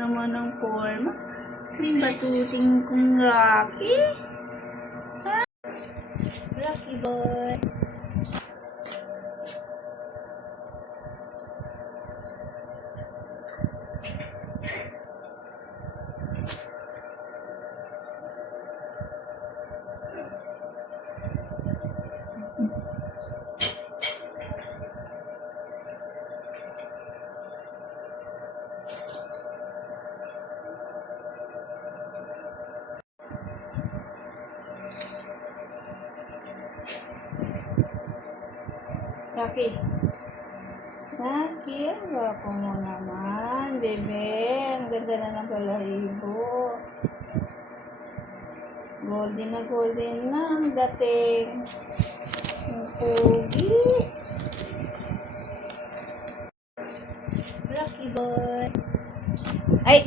naman ang forma. May batuting kong Rocky. Ha? Rocky boy. Rocky. Rocky, ang gwapo mo naman, bebe. Ang ganda na ng balahibo. Golden na ang dating. Ang pogi. Rocky boy. Ay!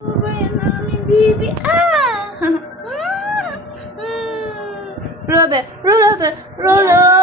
Ayan namin, baby. Ah! Roller, roller, roller.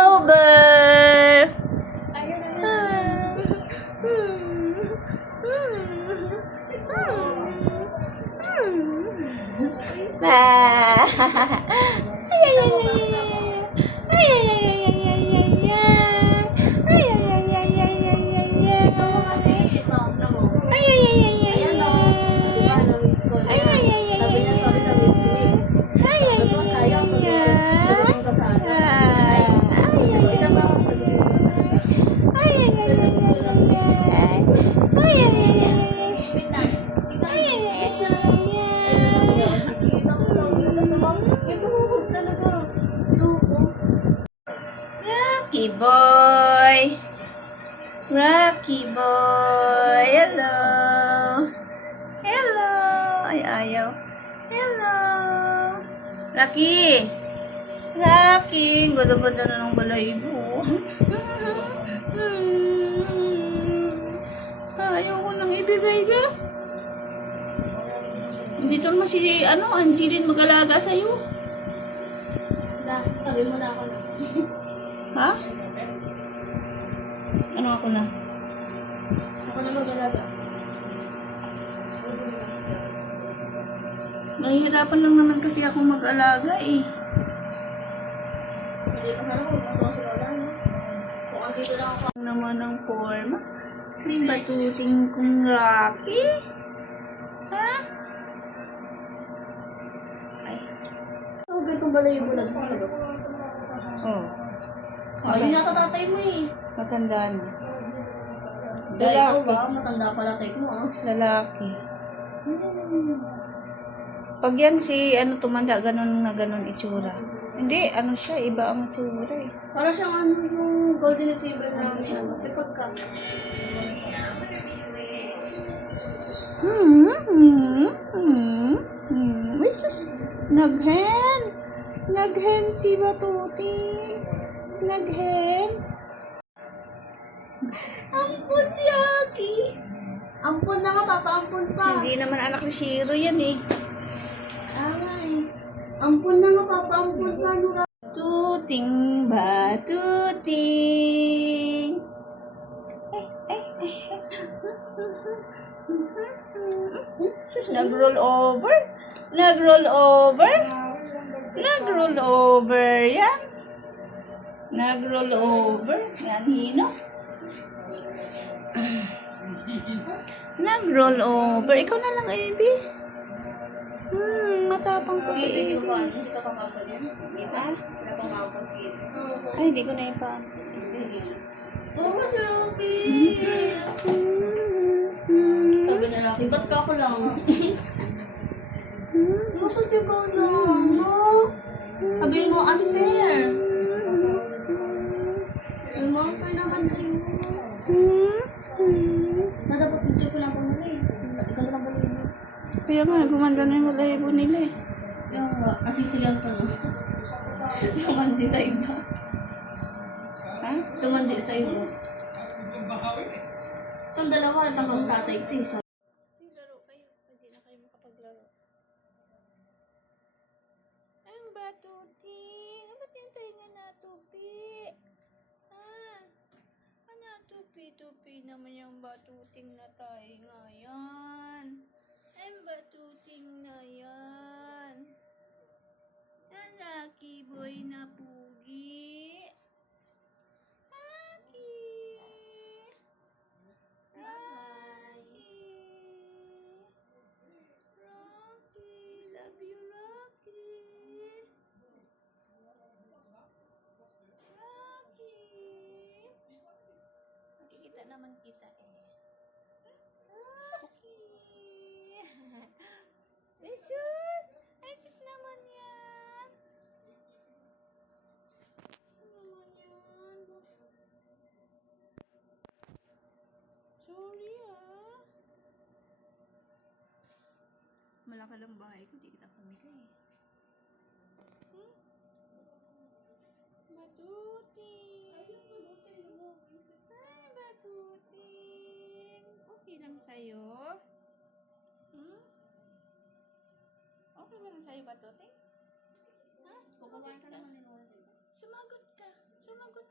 Rocky boy. Rocky boy. Hello. Hello. Ay, ayaw. Hello. Rocky. Rocky. Ganda-ganda na ng balahibo. Ayaw ko nang ibigay ka. Dito naman si, Angeline mag-alaga sa'yo. Tabi mo na ako na. Ha? Ano ako na? Ako na mag-alaga. Nahihirapan lang naman kasi ako mag-alaga eh. Hindi pa sana kung gano'n si Lola, no? Kung andito lang ako. Naman ang forma. May batuting kong Rocky. Ha? Ay. Oh, ganitong balayo mo na sa labas. Oh. Ay, natatatay mo eh. Matanda na. Dahil ikaw Lalaki. ba, matanda pala type mo ah. Lalaki. Pag yan si, tumanda, ganun na ganun itsura. Hindi, siya, iba ang itsura eh. Para siyang yung golden retriever na may may pagka. Uy, sus. Naghen. Naghen si Batuti. Naghen. Ampun si Aki. Ampun na nga, papa, ampun pa. Hindi naman anak ni Shiro yan eh. Aray. Ampun na nga, papa, ampun pa. Tuting batuting. Sus, nag-roll over. Nag-roll over. Nag-roll over yan. Nag-roll over. Yan, Hino. Nag-roll over. Ikaw na lang, Abby. Matapang ko si Hindi Abby. pa, hindi ka pangapon yan. Hindi pa. Wala pang kapon si Ay, hindi ko na ipa. Oo, si Rocky. Sabi na Rocky, ba't ka ako lang? Masadya ka lang, no? Sabihin mo, unfair. Sabihin mo, unfair naman kayo. Hindi ko lang pumuli. Ganda ng balahibo mo. Kaya nga, gumanda na yung balahibo nila eh. Yung nasisilihan to, no? Tumandi sa iba. Ha? Tumandi sa iba. Itong dalawa, natang tatay ito eh. Sige, laro kayo. Hindi na kayo makapaglaro. Ang batuting. Ang ba't yung tainga na tupi? Ha? Ano tupi-tupi naman yung batuting na tainga yan? Ang batuting na yan. Ang lucky boy na pugi. Rocky. Rocky. Rocky. Love you, Rocky. Rocky. Makikita naman kita eh. Rocky. Jesus! Ay, cute naman yan. Ano naman yan? Sorry ah. Malaki lang bahay ko, di kita pamigay. Hmm? Batuting. Ay, batuting. Okay lang sa'yo? Hmm? Okay ba lang sa'yo, batuting? Ha? Kukuhain ka naman ni Nora, diba? Sumagot ka. Sumagot